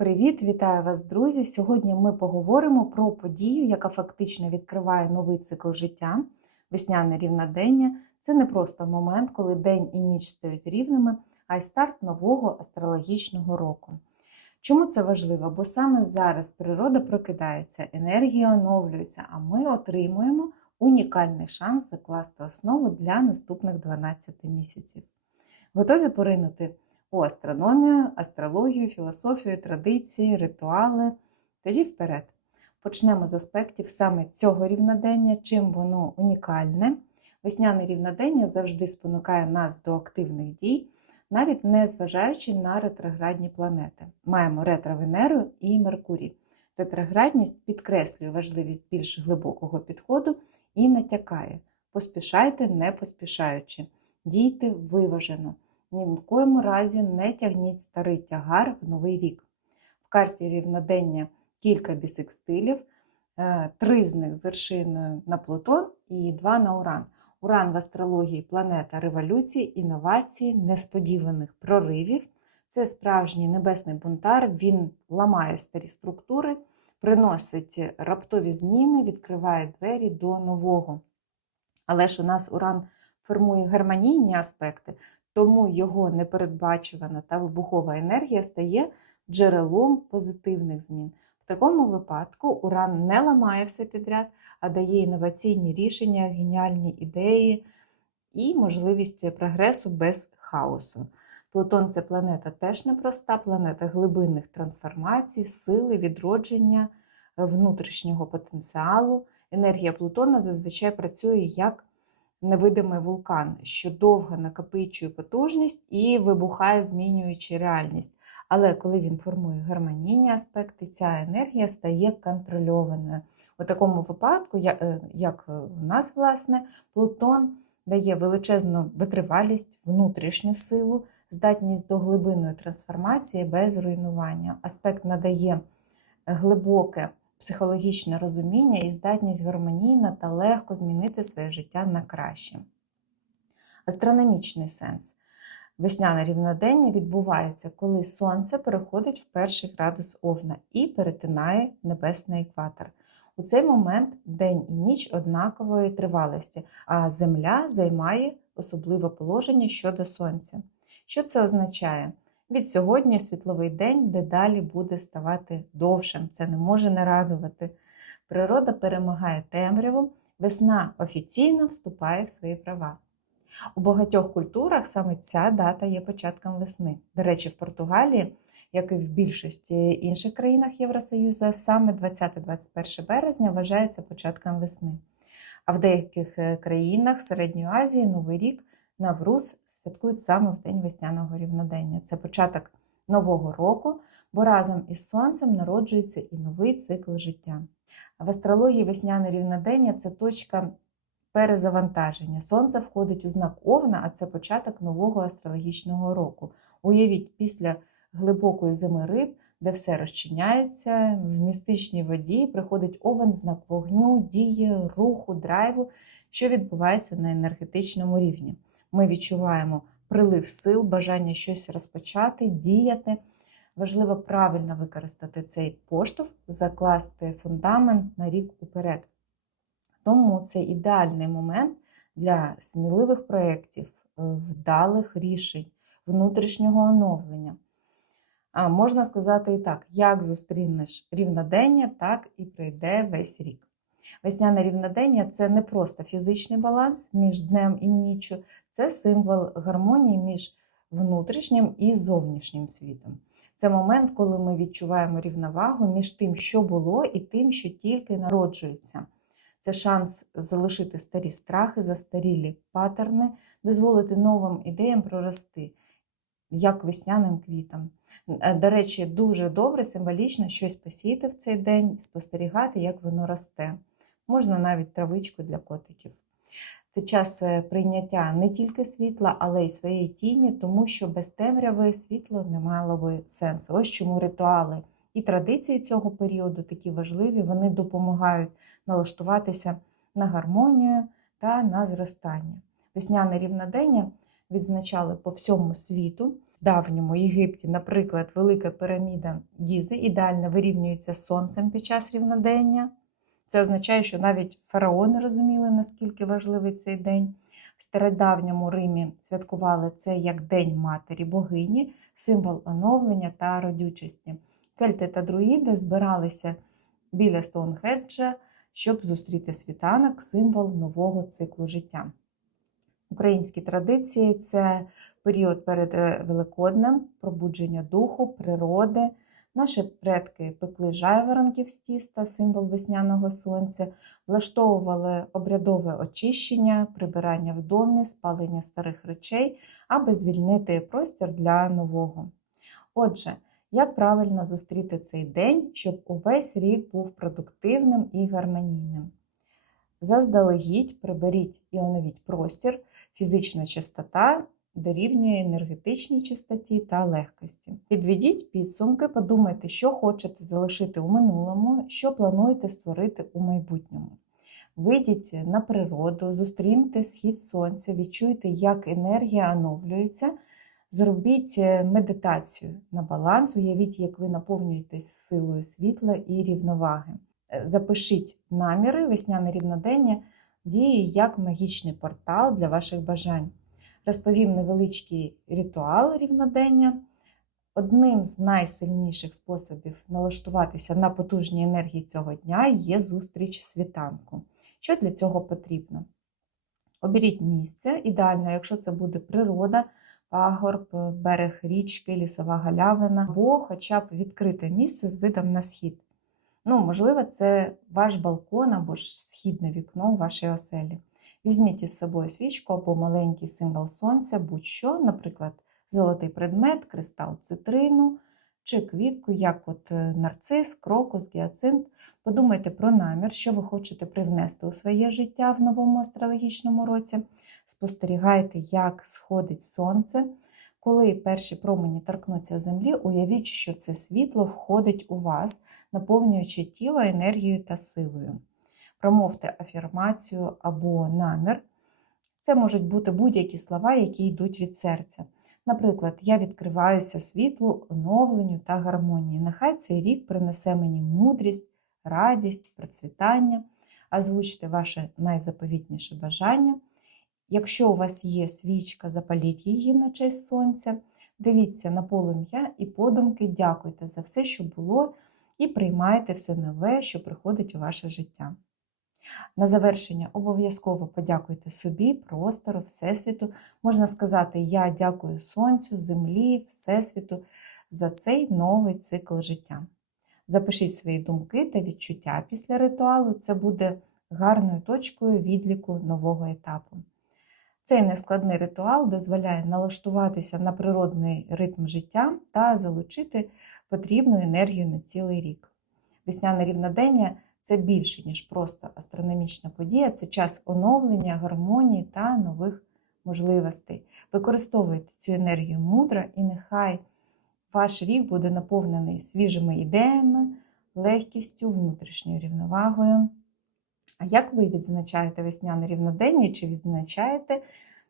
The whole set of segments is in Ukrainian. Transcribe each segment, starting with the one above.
Привіт, вітаю вас, друзі! Сьогодні ми поговоримо про подію, яка фактично відкриває новий цикл життя. Весняне рівнодення це не просто момент, коли день і ніч стають рівними, а й старт нового астрологічного року. Чому це важливо? Бо саме зараз природа прокидається, енергія оновлюється, а ми отримуємо унікальний шанс закласти основу для наступних 12 місяців. Готові поринути у астрономію, астрологію, філософію, традиції, ритуали. Тоді вперед. Почнемо з аспектів саме цього рівнодення, чим воно унікальне. Весняне рівнодення завжди спонукає нас до активних дій, навіть не зважаючи на ретроградні планети. Маємо ретро-Венеру і Меркурій. Ретроградність підкреслює важливість більш глибокого підходу і натякає: поспішайте, не поспішаючи, дійте виважено. Ні в коєму разі не тягніть старий тягар в новий рік. В карті рівнодення кілька бісекстилів, е, три з них з вершиною на Плутон і два на Уран. Уран в астрології планета революції, інновацій, несподіваних проривів. Це справжній небесний бунтар, він ламає старі структури, приносить раптові зміни, відкриває двері до нового. Але ж у нас Уран формує гармонійні аспекти, тому його непередбачувана та вибухова енергія стає джерелом позитивних змін. В такому випадку Уран не ламає все підряд, а дає інноваційні рішення, геніальні ідеї і можливість прогресу без хаосу. Плутон це планета теж непроста, планета глибинних трансформацій, сили, відродження внутрішнього потенціалу. Енергія Плутона зазвичай працює як невидимий вулкан, що довго накопичує потужність і вибухає, змінюючи реальність. Але коли він формує гармонійні аспекти, ця енергія стає контрольованою. У такому випадку, як у нас, власне, Плутон дає величезну витривалість, внутрішню силу, здатність до глибинної трансформації без руйнування. Аспект надає глибоке психологічне розуміння і здатність гармонійно та легко змінити своє життя на краще. Астрономічний сенс. Весняне рівнодення відбувається, коли Сонце переходить в перший градус Овна і перетинає небесний екватор. У цей момент день і ніч однакової тривалості, а Земля займає особливе положення щодо Сонця. Що це означає? Від сьогодні світловий день дедалі буде ставати довшим. Це не може не радувати. Природа перемагає темряву, весна офіційно вступає в свої права. У багатьох культурах саме ця дата є початком весни. До речі, в Португалії, як і в більшості інших країнах Євросоюзу, саме 20-21 березня вважається початком весни. А в деяких е, країнах Середньої Азії Новий рік Навруз святкують саме в день весняного рівнодення. Це початок нового року, бо разом із сонцем народжується і новий цикл життя. В астрології весняне рівнодення це точка перезавантаження. Сонце входить у знак Овна, а це початок нового астрологічного року. Уявіть, після глибокої зими риб, де все розчиняється, в містичній воді приходить овен, знак вогню, дії, руху, драйву, що відбувається на енергетичному рівні ми відчуваємо прилив сил, бажання щось розпочати, діяти. Важливо правильно використати цей поштовх, закласти фундамент на рік уперед. Тому це ідеальний момент для сміливих проєктів, е, вдалих рішень, внутрішнього оновлення. А можна сказати і так: як зустрінеш рівнодення, так і прийде весь рік. Весняне рівнодення це не просто фізичний баланс між днем і ніччю, це символ гармонії між внутрішнім і зовнішнім світом. Це момент, коли ми відчуваємо рівновагу між тим, що було, і тим, що тільки народжується. Це шанс залишити старі страхи, застарілі патерни, дозволити новим ідеям прорости, як весняним квітам. Е, до речі, дуже добре, символічно щось посіяти в цей день, спостерігати, як воно росте. Можна навіть травичку для котиків. Це час е, прийняття не тільки світла, але й своєї тіні, тому що без темряви світло не мало би сенсу. Ось чому ритуали і традиції цього періоду такі важливі, вони допомагають налаштуватися на гармонію та на зростання. Весняне рівнодення відзначали по всьому світу. В давньому Єгипті, наприклад, велика піраміда Гізи ідеально вирівнюється сонцем під час рівнодення. Це означає, що навіть фараони розуміли, наскільки важливий цей день. В стародавньому Римі святкували це як День Матері Богині, символ оновлення та родючості. Кельти та друїди збиралися біля Стоунхеджа, щоб зустріти світанок, символ нового циклу життя. Українські традиції це період перед е, Великоднем, пробудження духу, природи. Наші предки пекли жайворонків з тіста, символ весняного сонця, влаштовували обрядове очищення, прибирання в домі, спалення старих речей, аби звільнити простір для нового. Отже, як правильно зустріти цей день, щоб увесь рік був продуктивним і гармонійним? Заздалегідь приберіть і оновіть простір, фізична чистота дорівнює енергетичній чистоті та легкості. Підведіть підсумки, подумайте, що хочете залишити у минулому, що плануєте створити у майбутньому. Вийдіть на природу, зустріньте схід сонця, відчуйте, як енергія оновлюється. Зробіть е, медитацію на баланс, уявіть, як ви наповнюєтесь силою світла і рівноваги. Е, Запишіть наміри, весняне рівнодення діє як магічний портал для ваших бажань. Розповім невеличкий ритуал рівнодення. Одним з найсильніших способів налаштуватися на потужні енергії цього дня є зустріч світанку. Що для цього потрібно? Оберіть місце, ідеально, якщо це буде природа, пагорб, берег річки, лісова галявина, або хоча б відкрите місце з видом на схід. Ну, можливо, це ваш балкон або ж східне вікно у вашій оселі. Візьміть із собою свічку або маленький символ сонця, будь-що, наприклад, золотий предмет, кристал цитрину чи квітку, як от е, нарцис, крокус, гіацинт. Подумайте про намір, що ви хочете привнести у своє життя в новому астрологічному році. Спостерігайте, як сходить сонце. Коли перші промені торкнуться землі, уявіть, що це світло входить у вас, наповнюючи тіло енергією та силою. Промовте афірмацію або намір. Це можуть бути будь-які слова, які йдуть від серця. Наприклад, я відкриваюся світлу, оновленню та гармонії. Нехай цей рік принесе мені мудрість, радість, процвітання, озвучте ваше найзаповітніше бажання. Якщо у вас є свічка, запаліть її на честь сонця, дивіться на полум'я і подумки, дякуйте за все, що було, і приймайте все нове, що приходить у ваше життя. На завершення обов'язково подякуйте собі, простору, Всесвіту. Можна сказати, я дякую Сонцю, Землі, Всесвіту за цей новий цикл життя. Запишіть свої думки та відчуття після ритуалу, це буде гарною точкою відліку нового етапу. Цей нескладний ритуал дозволяє налаштуватися на природний ритм життя та залучити потрібну енергію на цілий рік. Весняне рівнодення це більше, ніж просто астрономічна подія, це час оновлення, гармонії та нових можливостей. Використовуйте цю енергію мудро, і нехай ваш рік буде наповнений свіжими ідеями, легкістю, внутрішньою рівновагою. А як ви відзначаєте весняне рівнодення чи відзначаєте?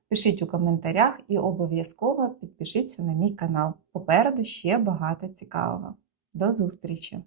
Пишіть у коментарях і обов'язково підпишіться на мій канал. Попереду ще багато цікавого. До зустрічі!